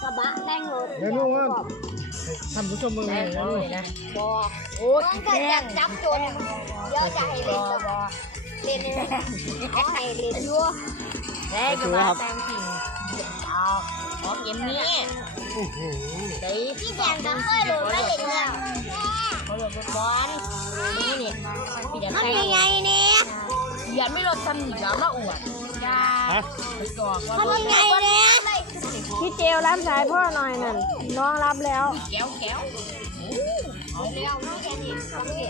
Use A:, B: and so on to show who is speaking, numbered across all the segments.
A: ระบะแต่งรถ
B: เดี๋ยวนุ่งว่าท่านผู้ชมมึงเลยนะลูกนะ
A: บอกโอ้ยก็อยากจับโจรเดี๋ยวจะให้เล่นเล่นเอาให้เล่นอยู่
C: ได้กระบะแต่งจริงเอาพร้อมเย็นนี้ได้
A: พี่แดงจะเคยโดนไม่เล่นแล้ว
C: เขาหลบไปก่อนนี่นี่พี่จะ
A: มัน
C: แต่ง
A: ยังไงเนี่ย
C: ยันไม่ลดทำหนีแล้วมาอวดยาไปกอกว่า
A: มันยังไงเนี่ย
D: พี่เจลรับสายพ่อหน่อยนั่นน้องรับแล้ว
C: แก้วแก้ว
A: เอาเร็วน้องแค่นี้โอเค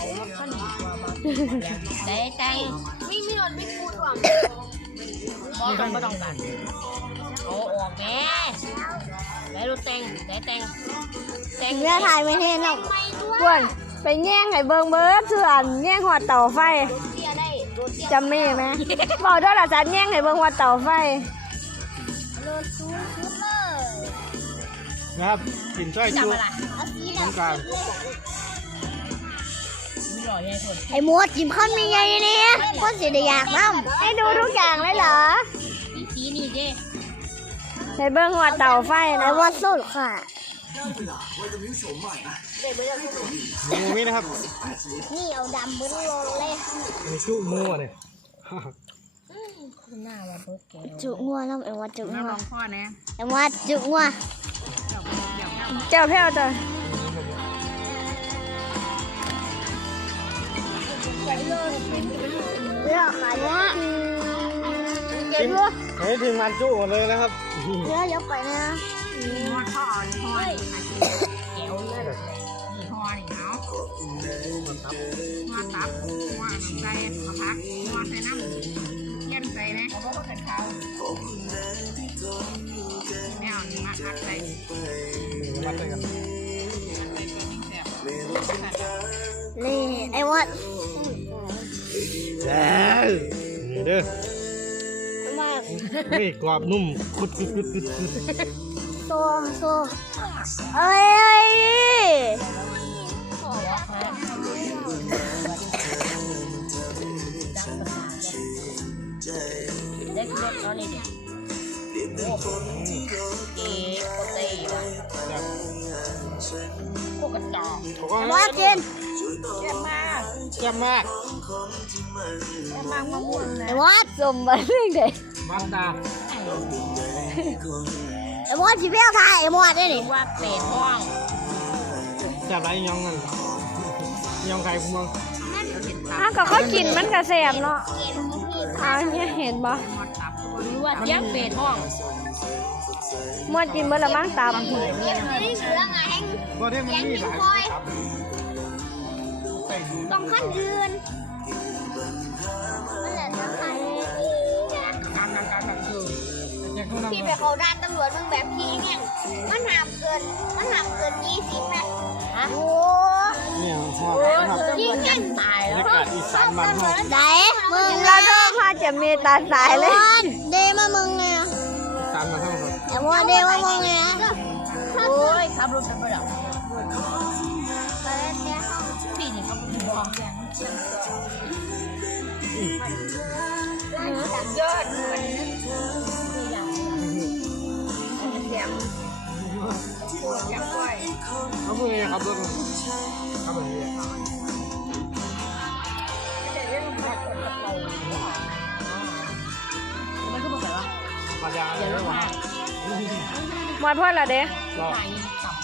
C: ได้แต่ง
A: ไม่มีรถไม่พูดหวัง
C: ก็ต้องกันโอ้ออกแม่ได้รถแต่งได้แต่งแต่ง
D: แม่ถ่ายไม่เห็นหรอก
A: ไม่ด้วย
D: กวนไปแย่งไห้เบิงเบิร์ดเถื่อนแย่งหัวเต่าไฟ
A: เสียได้รถเสีย
D: จำไม่ไหมบอกด้วยล่ะจันแย่งไห้เบิงหัวเต่าไฟ
A: รถซูชุดเลย
B: นะครับกินช่วยจุ๊
C: จำอะไร
A: เอาสี
B: น้ำกลาง
C: มีหล่อใหญ่คน
A: ไอ้มดจิ้มข้นมีไงเนี่ยคนสิได้อยากน้ำ
D: ให้ดูทุกอย่างเลยเหรอ
C: สีนี่เด้
D: ให้เบิงหัวเต่าไฟ
A: ไอ้
D: นะ
A: วัดสุดค่ะ
B: หมูมีนะครับ
A: นี่เอาดำมือลงเลย
B: มีจุหมูเนี่ย
C: หน้าว่าเบิร์ดแก้ว
A: จุงัวน้ำไอ้วัดจุงัว
C: พ่อนะ
A: ไอ้วัดจุงัว
D: เจ้าแพ้วจ้ะ
A: เลือกค่ะเนี่ย
D: เก็บด้วย
B: เฮ้ยถึงมันจุหมดเลยนะครับ
A: เลือกยกไปนะ
C: พ่อพ่อพ่อแก้วเลยนี่พ่อนี่เนาะมาตับมาใส่ผักมาใส่น้ำเย็นใส่นะเขาบอกว่าเป็นข้าวแนวนี้มาอัดใส่
B: มาเลยกัน
A: นี่ไอ้วัด
B: แล้วนี่เด้อ
A: มาก
B: นี่กรอบนุ่มคุด
A: โซเอ้ย
C: เล็กรถเขานี่ดิโอ้โหเก๋โคตรเตะว่ะพวกกระจอก
B: เขาก็
A: วัดกิน
C: เยี่ยมมาก
B: แจ่มมาก
C: เยี่ยมมากมะม่วงนะ
A: ไอ้วัด
D: สมบัติเรื่องเด็ก
B: บางตา
A: ไอ้วัดที่เพี้ยวทายไอ้วัดได้ดิ
C: ว่าเป็ดห้อง
B: แจ่มไรยองนั่นยองไข่พวง
D: อ้าวก็เขากินมันกระแสบเนาะอ้าวเนี่ยเห็นบ่
C: รู้ว่าเจี๊ยบเป็ดห้อง
D: มวดกินเมื่อละมั่งตาม
A: ไม่ได้เสือไง
B: ก็ได้มันมีหลายครับ
A: ต้องขั้นยืนนั่นแหละนะใคร พี่ไปเขาด้านตำรวจมึงแบบพี่เนี่ยมันห้ามเกิน20นะฮะโอ้
B: เนี่ยพ่อครับ
A: ยิงเนี่ย
C: ตาย
B: บรร
C: แล้ว
B: ยากาศอีสานบ้านเฮา
A: ไหนมึง
D: แล้วก็พาจะมีตาสายเลย
A: เดมามึงไง
B: อีสานบ้านเฮาครับ
A: แต่ว่าเดมามึงไง
C: โอ้ยขับรถไปแล้วพี่นี่เขาบอกยอดมันคืออย่างเสียงปวดจังไว้
B: เขาพูดไงครับรถครับแบบนี้
C: มันก็บอกว่า
B: ปลายา
C: อย่าลดมา
D: หมดพ่อละเด้
B: ก็
C: ถ่าย